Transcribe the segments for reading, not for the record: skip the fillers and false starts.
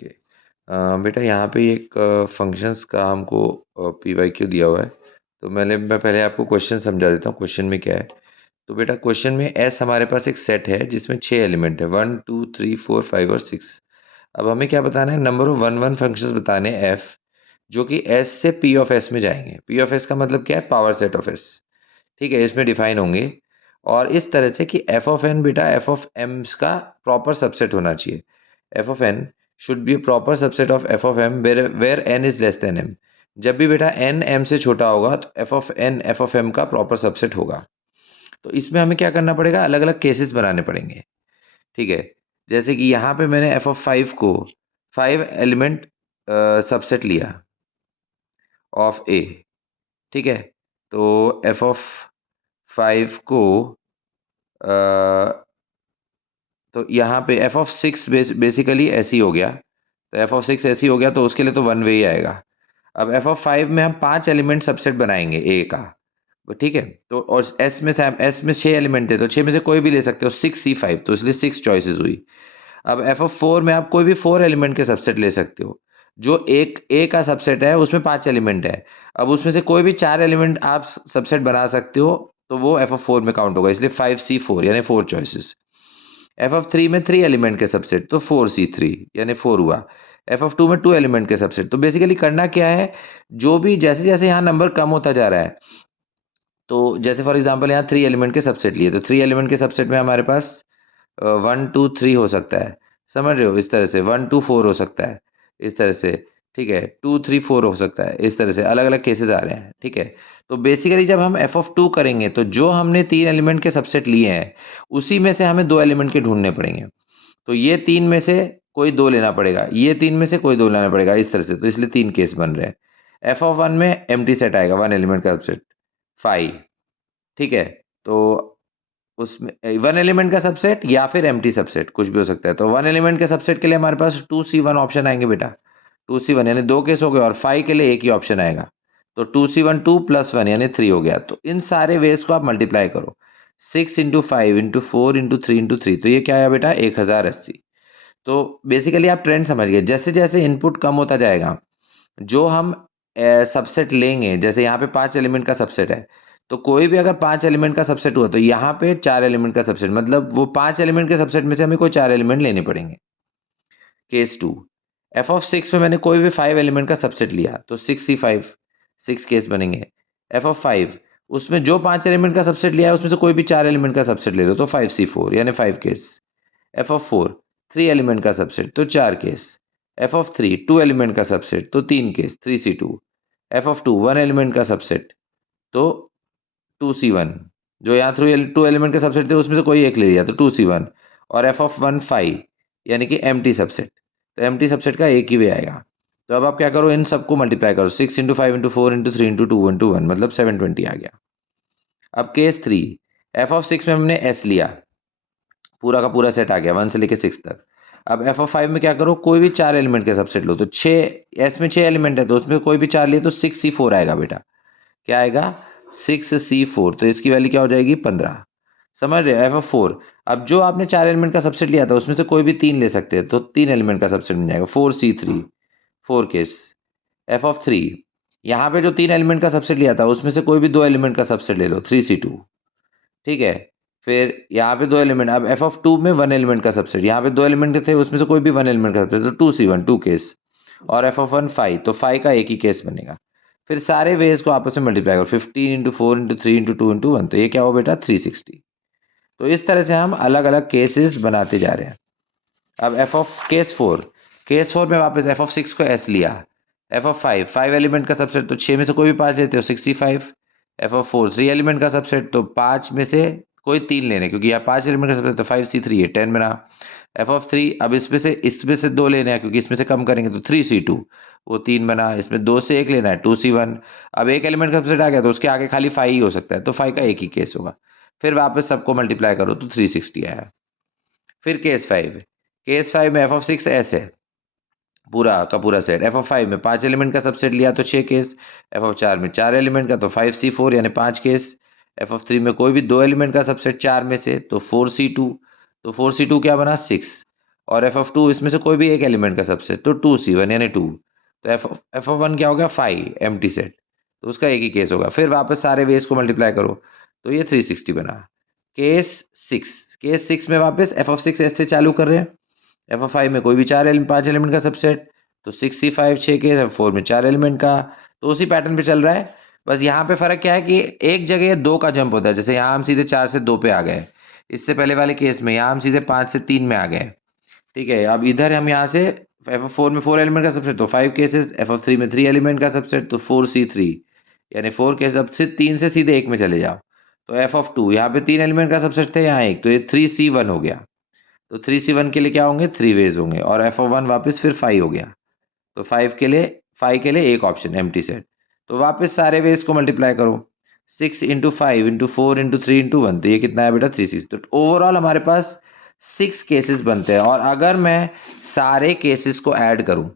Okay. बेटा यहाँ पे एक फंक्शंस का हमको पी वाई क्यू दिया हुआ है। तो मैं पहले आपको क्वेश्चन समझा देता हूँ क्वेश्चन में क्या है। तो बेटा क्वेश्चन में एस हमारे पास एक सेट है जिसमें 6 एलिमेंट है, 1 2 3 4 5 और 6। अब हमें क्या बताना है, number of one one functions बताने हैं एफ, जो कि एस से पी ऑफ एस में जाएंगे। पी ऑफ एस का मतलब क्या है, पावर सेट ऑफ एस। ठीक है, इसमें डिफाइन होंगे और इस तरह से कि एफ ऑफ एन बेटा एफ ऑफ एम का प्रॉपर सबसेट होना चाहिए। F of N should be proper subset of F of M where N is less than M. जब भी बेटा एन एम से छोटा होगा तो F of N F of M का प्रॉपर सबसेट होगा। तो इसमें हमें क्या करना पड़ेगा, अलग अलग केसेस बनाने पड़ेंगे। ठीक है, जैसे कि यहाँ पे मैंने एफ ऑफ 5 को 5 एलिमेंट सबसेट लिया ऑफ ए। ठीक है, तो एफ ऑफ 5 को तो यहाँ पे एफ ऑफ 6 बेसिकली ऐसी हो गया। तो एफ ऑफ 6 ऐसी हो गया तो उसके लिए तो वन वे ही आएगा। अब एफ ऑफ 5 में हम 5 एलिमेंट सबसेट बनाएंगे ए का। ठीक है, तो और एस में 6 एलिमेंट थे तो 6 में से कोई भी ले सकते हो, 6C5, तो इसलिए 6 चॉइसेस हुई। अब एफ ऑफ 4 में आप कोई भी 4 एलिमेंट के सबसेट ले सकते हो। जो एक ए का सबसेट है उसमें 5 एलिमेंट है। अब उसमें से कोई भी 4 एलिमेंट आप सबसेट बना सकते हो, तो वो एफ ऑफ 4 में काउंट होगा, इसलिए 5C4 यानी 4 चॉइसेस। एफ ऑफ 3 में 3 एलिमेंट के सबसेट तो 4C3 यानी 4 हुआ। एफ ऑफ 2 में 2 एलिमेंट के सबसेट। तो बेसिकली करना क्या है, जो भी जैसे जैसे यहाँ नंबर कम होता जा रहा है, तो जैसे फॉर एग्जांपल यहाँ 3 एलिमेंट के सबसेट लिए, तो 3 एलिमेंट के सबसेट में हमारे पास 1 2 3 हो सकता है, समझ रहे हो, इस तरह से 1 2 4 हो सकता है, इस तरह से। ठीक है, 2 3 4 हो सकता है, इस तरह से अलग अलग केसेस आ रहे हैं। ठीक है, तो बेसिकली जब हम एफ ऑफ 2 करेंगे तो जो हमने 3 एलिमेंट के सबसेट लिए हैं उसी में से हमें 2 एलिमेंट के ढूंढने पड़ेंगे। तो ये 3 में से कोई 2 लेना पड़ेगा, ये 3 में से कोई 2 लेना पड़ेगा, इस तरह से। तो इसलिए 3 केस बन रहे हैं। एफ ऑफ 1 में एम्प्टी सेट आएगा, 1 एलिमेंट का सबसेट 5। ठीक है, तो उसमें 1 एलिमेंट का सबसेट या फिर एम्प्टी सबसेट कुछ भी हो सकता है। तो 1 एलिमेंट के सबसेट के लिए हमारे पास 2C1 ऑप्शन आएंगे बेटा। 2C1 यानी 2 केस हो गए, और 5 के लिए एक ही ऑप्शन आएगा। तो 2C1 2 + 1 यानी 3 हो गया। तो इन सारे वेज को आप मल्टीप्लाई करो, 6 × 5 × 4 × 3 × 3, तो ये क्या आया बेटा, 1080। तो बेसिकली आप ट्रेंड समझ गए, जैसे जैसे इनपुट कम होता जाएगा जो हम सबसेट लेंगे, जैसे यहाँ पे 5 एलिमेंट का सबसेट है, तो कोई भी अगर 5 एलिमेंट का सबसेट हुआ तो यहाँ पे 4 एलिमेंट का सबसेट, मतलब वो 5 एलिमेंट के सबसेट में से हमें कोई 4 एलिमेंट लेने पड़ेंगे। केस 2, एफ ऑफ 6 में मैंने कोई भी 5 एलिमेंट का सबसेट लिया तो 6C5, 6 केस बनेंगे। एफ ऑफ 5, उसमें जो 5 एलिमेंट का सबसेट लिया है उसमें से कोई भी 4 एलिमेंट का सबसेट ले लो तो 5C4 यानी 5 केस। एफ ऑफ 4, 3 एलिमेंट का सबसेट तो 4 केस। एफ ऑफ 3, 2 एलिमेंट का सबसेट तो 3 case, 3C2। F of 2, 1 element का सबसेट तो 2C1। जो यहाँ थ्रू 2 एलिमेंट के सबसेट थे उसमें से कोई एक ले लिया तो 2C1। और एफ ऑफ 1 5 यानी कि एम्प्टी सबसेट, तो एम्प्टी सबसेट का एक ही वे आएगा। तो अब आप क्या करो, इन सबको मल्टीप्लाई करो, 6 × 5 × 4 × 3 × 2 × 1 मतलब 720 आ गया। अब केस 3, एफ ऑफ 6 में हमने एस लिया, पूरा का पूरा सेट आ गया 1 से लेकर 6 तक। अब एफ ऑफ 5 में क्या करो, कोई भी 4 एलिमेंट के सबसेट लो, तो 6 एस में 6 एलिमेंट है तो उसमें कोई भी 4 लिए तो 6C4 आएगा बेटा। क्या आएगा, 6C4, तो इसकी वैल्यू क्या हो जाएगी, 15। समझ रहे, एफ ऑफ 4, अब जो आपने 4 एलिमेंट का सबसेट लिया था उसमें से कोई भी 3 ले सकते हैं तो 3 एलिमेंट का सबसेट मिल जाएगा, 4C3, 4 केस। एफ ऑफ 3, यहाँ पे जो 3 एलिमेंट का सबसेट लिया था उसमें से कोई भी 2 एलिमेंट का सबसेट ले लो, 3C2। ठीक है, फिर यहाँ पे 2 एलिमेंट, अब एफ ऑफ 2 में 1 एलिमेंट का सबसेट, यहाँ पे 2 एलिमेंट थे उसमें से कोई भी 1 एलिमेंट का सबसेट तो 2C1, 2 केस। और एफ ऑफ 1 5, तो 5 का एक ही केस बनेगा। फिर सारे वेज को आपस में मल्टीप्लाई करो, 15 × 4 × 3 × 2 × 1, तो ये क्या हो बेटा, 360। तो इस तरह से हम अलग अलग केसेस बनाते जा रहे हैं। अब एफ ऑफ केस 4, केस 4 में वापस एफ ऑफ 6 को एस लिया। एफ ऑफ 5, 5 एलिमेंट का सबसेट तो 6 में से कोई भी 5 लेते हो, 65। एफ ऑफ 4, 3 एलिमेंट का सबसेट तो 5 में से कोई 3 लेने, क्योंकि यहाँ 5 एलिमेंट का सबसेट तो 5C3 है, 10 बना। एफ ऑफ 3, अब इसमें से 2 लेने हैं क्योंकि इसमें से कम करेंगे तो 3C2, वो 3 बना। इसमें 2 से 1 लेना है, 2C1। अब एक एलिमेंट का सबसेट आ गया तो उसके आगे खाली 5 ही हो सकता है, तो 5 का एक ही केस होगा। फिर वापस सबको मल्टीप्लाई करो तो 360 आया। फिर केस 5, केस 5 में एफ ऑफ 6 एस है, पूरा का पूरा सेट। एफ ऑफ 5 में 5 एलिमेंट का सबसेट लिया तो 6 केस। एफ ऑफ 4 में 4 एलिमेंट का तो 5C4 यानी 5 केस। एफ ऑफ 3 में कोई भी 2 एलिमेंट का सबसेट 4 में से तो 4C2, तो 4C2 क्या बना, 6। और एफ ऑफ 2 इसमें से कोई भी एक एलिमेंट का सबसेट, तो 2C1 यानी 2। तो एफ ऑफ 1 क्या हो गया 5 एम्प्टी सेट, तो उसका एक ही केस होगा। फिर वापस सारे वेज को मल्टीप्लाई करो तो ये 360 बना। केस 6 में वापस एफ ऑफ 6 ऐसे चालू कर रहे हैं। एफ ऑफ 5 में कोई भी 5 एलिमेंट का सबसेट, तो 6C5 6 केस, एफ 4 में 4 एलिमेंट का, तो उसी पैटर्न पे चल रहा है। बस यहाँ पे फर्क क्या है कि एक जगह 2 का जंप होता है, जैसे यहाँ हम सीधे 4 से 2 पे आ गए, इससे पहले वाले केस में यहाँ हम सीधे 5 से 3 में आ गए। ठीक है, अब इधर हम यहाँ से एफ ऑफ 4 में 4 एलिमेंट का सबसेट तो 5 केसेस, एफ ऑफ 3 में 3 एलिमेंट का सबसेट तो 4C3 यानी 4 केस। अब से 3 से सीधे 1 में चले जाओ, तो एफ ऑफ 2 यहाँ पे 3 एलिमेंट का सबसेट थे, यहाँ एक, तो ये 3C1 हो गया। तो 3C1 के लिए क्या होंगे 3 वेज होंगे, और एफ ऑफ 1 वापस फिर 5 हो गया। तो 5 के लिए एक ऑप्शन एम्प्टी सेट। तो वापस सारे वेज को मल्टीप्लाई करो, 6 इंटू 5 इंटू 4 इंटू 3 इंटू 1, तो ये कितना है बेटा 3C। तो ओवरऑल हमारे पास 6 केसेस बनते हैं। और अगर मैं सारे केसेस को ऐड करूं,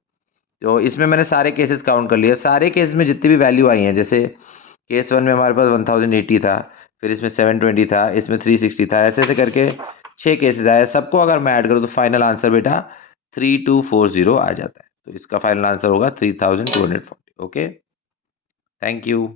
तो इसमें मैंने सारे केसेस काउंट कर लिए, सारे केसेस में जितनी भी वैल्यू आई हैं, जैसे केस 1 में हमारे पास 1080 था, फिर इसमें 720 था, इसमें 360 था, ऐसे ऐसे करके 6 केसेस आए। सबको अगर मैं ऐड करूँ तो फाइनल आंसर बेटा 3240 आ जाता है। तो इसका फाइनल आंसर होगा 3240। Okay, thank you.